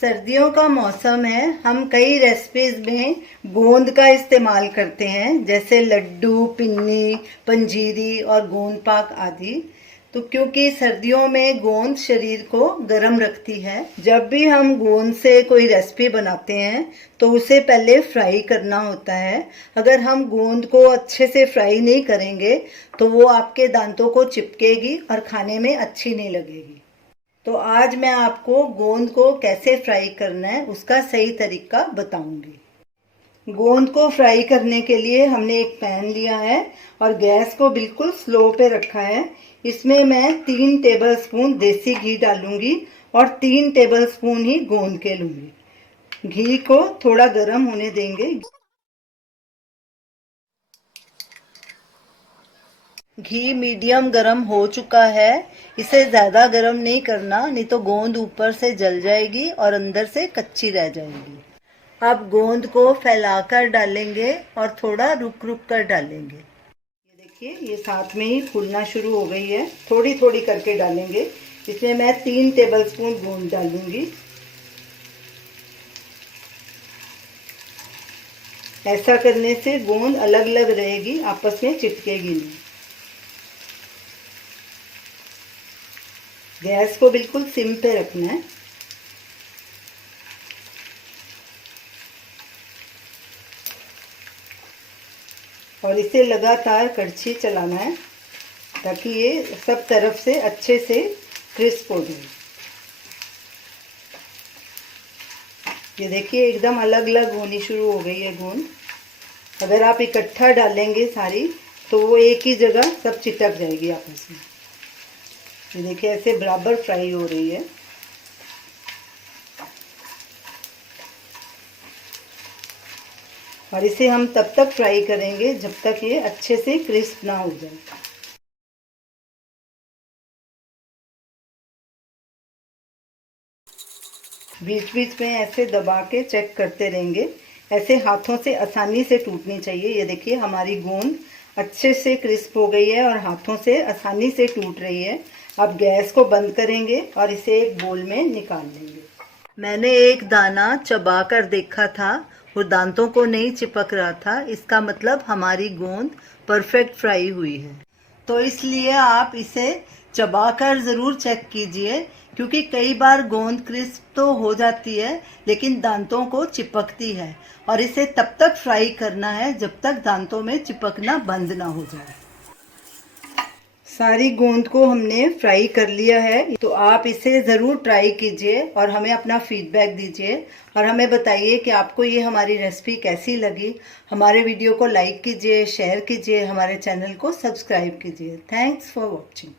सर्दियों का मौसम है। हम कई रेसिपीज में गोंद का इस्तेमाल करते हैं, जैसे लड्डू, पिन्नी, पंजीरी और गोंद पाक आदि। तो क्योंकि सर्दियों में गोंद शरीर को गर्म रखती है, जब भी हम गोंद से कोई रेसिपी बनाते हैं तो उसे पहले फ्राई करना होता है। अगर हम गोंद को अच्छे से फ्राई नहीं करेंगे तो वो आपके दांतों को चिपकेगी और खाने में अच्छी नहीं लगेगी। तो आज मैं आपको गोंद को कैसे फ्राई करना है उसका सही तरीका बताऊंगी। गोंद को फ्राई करने के लिए हमने एक पैन लिया है और गैस को बिल्कुल स्लो पे रखा है। इसमें मैं 3 टेबलस्पून देसी घी डालूंगी और 3 टेबलस्पून ही गोंद के लूंगी। घी को थोड़ा गर्म होने देंगे। घी मीडियम गरम हो चुका है। इसे ज़्यादा गरम नहीं करना, नहीं तो गोंद ऊपर से जल जाएगी और अंदर से कच्ची रह जाएगी। अब गोंद को फैलाकर डालेंगे और थोड़ा रुक रुक कर डालेंगे। ये देखिए, ये साथ में ही फूलना शुरू हो गई है। थोड़ी थोड़ी करके डालेंगे। इसमें मैं 3 टेबलस्पून गोंद डालूंगी। ऐसा करने से गोंद अलग अलग रहेगी, आपस में चिपकेगी नहीं। गैस को बिल्कुल सिम पे रखना है। और इसे लगातार कड़छी चलाना है ताकि ये सब तरफ से अच्छे से क्रिस्प हो जाए। ये देखिए, एकदम अलग अलग होनी शुरू हो गई है गोंद। अगर आप इकट्ठा डालेंगे सारी तो वो एक ही जगह सब चिपक जाएगी आपस में। ये देखिए, ऐसे बराबर फ्राई हो रही है। और इसे हम तब तक फ्राई करेंगे जब तक ये अच्छे से क्रिस्प ना हो जाए। बीच बीच में ऐसे दबा के चेक करते रहेंगे। ऐसे हाथों से आसानी से टूटनी चाहिए। ये देखिए, हमारी गोंद अच्छे से क्रिस्प हो गई है और हाथों से आसानी से टूट रही है। अब गैस को बंद करेंगे और इसे एक बोल में निकाल लेंगे। मैंने एक दाना चबा कर देखा था, वो दांतों को नहीं चिपक रहा था। इसका मतलब हमारी गोंद परफेक्ट फ्राई हुई है। तो इसलिए आप इसे चबाकर ज़रूर चेक कीजिए, क्योंकि कई बार गोंद क्रिस्प तो हो जाती है लेकिन दांतों को चिपकती है। और इसे तब तक फ्राई करना है जब तक दांतों में चिपकना बंद ना हो जाए। सारी गोंद को हमने फ्राई कर लिया है। तो आप इसे ज़रूर ट्राई कीजिए और हमें अपना फीडबैक दीजिए और हमें बताइए कि आपको ये हमारी रेसिपी कैसी लगी। हमारे वीडियो को लाइक कीजिए, शेयर कीजिए, हमारे चैनल को सब्सक्राइब कीजिए। Thanks for watching.